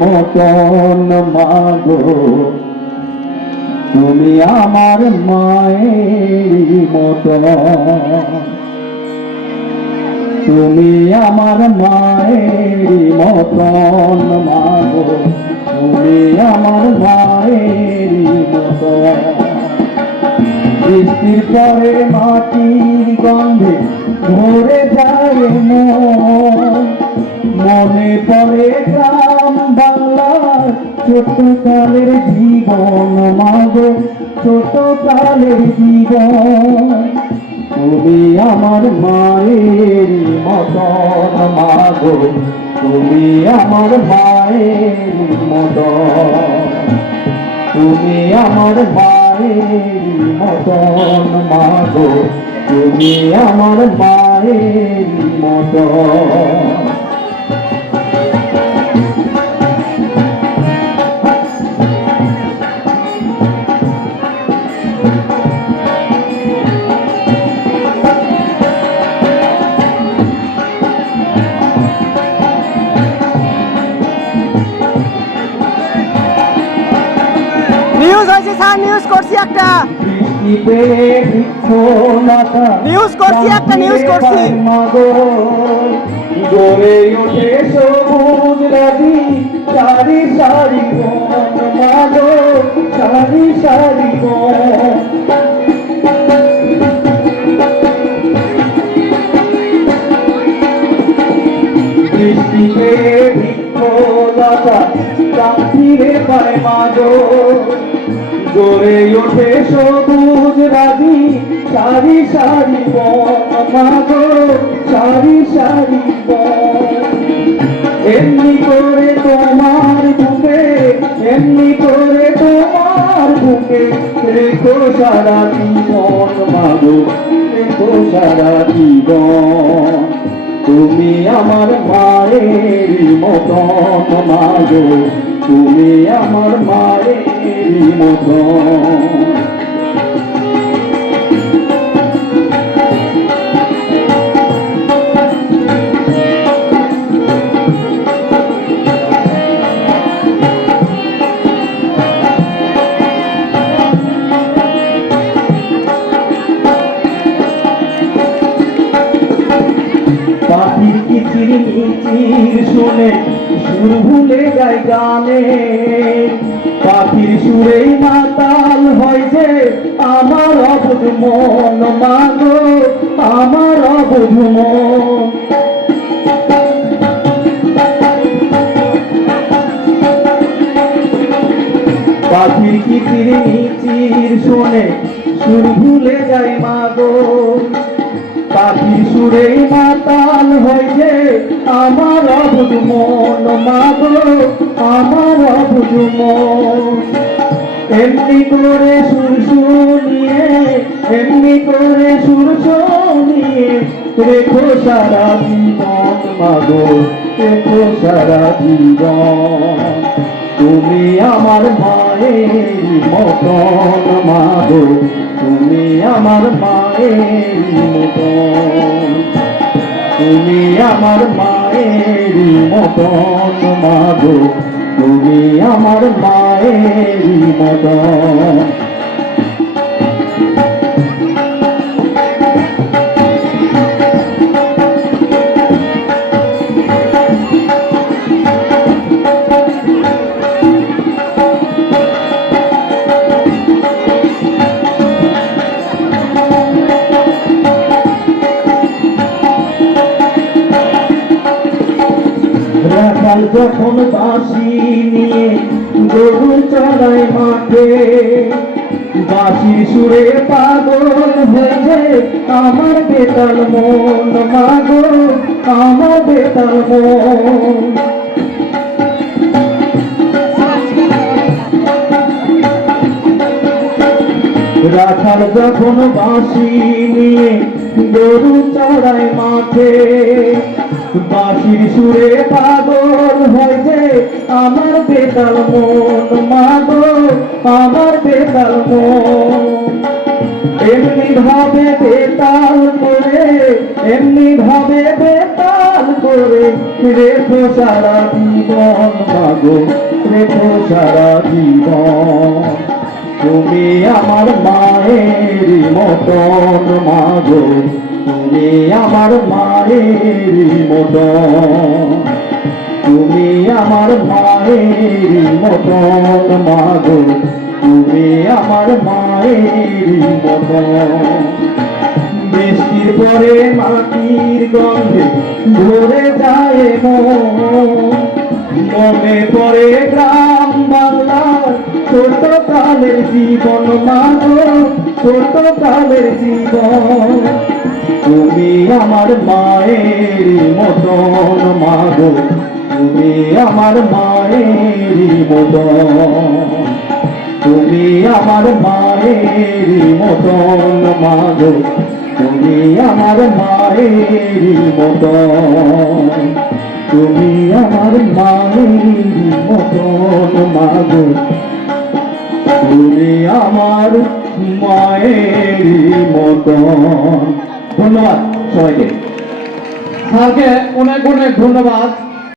মতন মাগো তুমি আমার মায়ের মতন, তুমি আমার মায়ের মতন মাগো তুমি আমার মায়ের মতন। বৃষ্টির পরে মাটির গন্ধে ভরে যায় মন, মনে পড়ে গ্রাম বাংলার ছোট কালের জীবন মাগো ছোট কালের জীবন। তুমি আমার মায়ের মতন মাগো তুমি আমার মায়ের মতন, তুমি আমার মায়ের মতন মাগো তুমি আমার মায়ের মতন। নিউজ হয়েছে স্যার, নিউজ করছি একটা, নিউজ করছি একটা, নিউজ করছি। গড়ে ওঠে সবুজ রাজি সারি সারি বন মাগো সারি সারি বন। বৃষ্টিতে বৃক্ষলতা ফিরে পায় মাগো, গড়ে ওঠে সবুজ রাজি সারি সারি বন মাগো সারি সারি বন। এমনি করে তোমার বুকে, এমনি করে তোমার বুকে রেখো সারা জীবন মাগো রেখো সারা জীবন। তুমি আমার মায়ের মতন মাগো তুমি আমার মায়ের মতন। পাখির কিচির মিচির শুনে সুর ভুলে যায় গানে, পাখির সুরেই মাতাল হয় যে আমার অবুঝ মন মাগো আমার অবুঝ মন। পাখির কিচির মিচির শুনে সুর ভুলে যায় মাগো, পাখির সুরে মাতাল হয়ে আমার অবুঝ মন মাগো আমার অবুঝ মন। এমনি করে সুর শুনিয়ে এমনি করে সুর শুনিয়ে রেখো সারা জীবন মাগো রেখো সারা জীবন। তুমি আমার মায়ের মতন মাগো তুমি আমার মায়ের মতন, তুমি আমার মায়ের মতন মাগো তুমি আমার মায়ের মতন। রাখাল যখন বাঁশি নিয়ে গরু চড়ায় মাঠে, বাঁশির সুরে পাগল হয়েছে আমার বেতাল মন মাগো আমার বেতাল মন। রাখাল যখন বাঁশি নিয়ে গরু চড়ায় মাঠে, বাঁশির সুরে পাগল হয়েছে আমার বেতাল মন মাগো আমার বেতাল মন। এমনি ভাবে বেতাল করে, এমনি ভাবে বেতাল করে রেখো সারা জীবন মাগো, রেখো সারা জীবন। তুমি আমার মায়ের মতন মাগো, তুমি আমার মায়ের মতন, তুমি আমার মায়ের মতন মাগো, তুমি আমার মায়ের মতন। বৃষ্টির পরে মাটির গন্ধে ভরে যায় মনে পড়ে গ্রাম বাংলার ছোট কালের জীবন মাগো, ছোট কালের জীবন। তুমি আমার মায়ের মতন মাগো, তুমি আমার মায়ের মতন, তুমি আমার মায়ের মতন মাগো, তুমি আমার মায়ের মতন, তুমি আমার মায়ের মতন মাগো, তুমি আমার মায়ের মতন। ধন্যবাদ সবাইকে। স্যারকে অনেক অনেক ধন্যবাদ।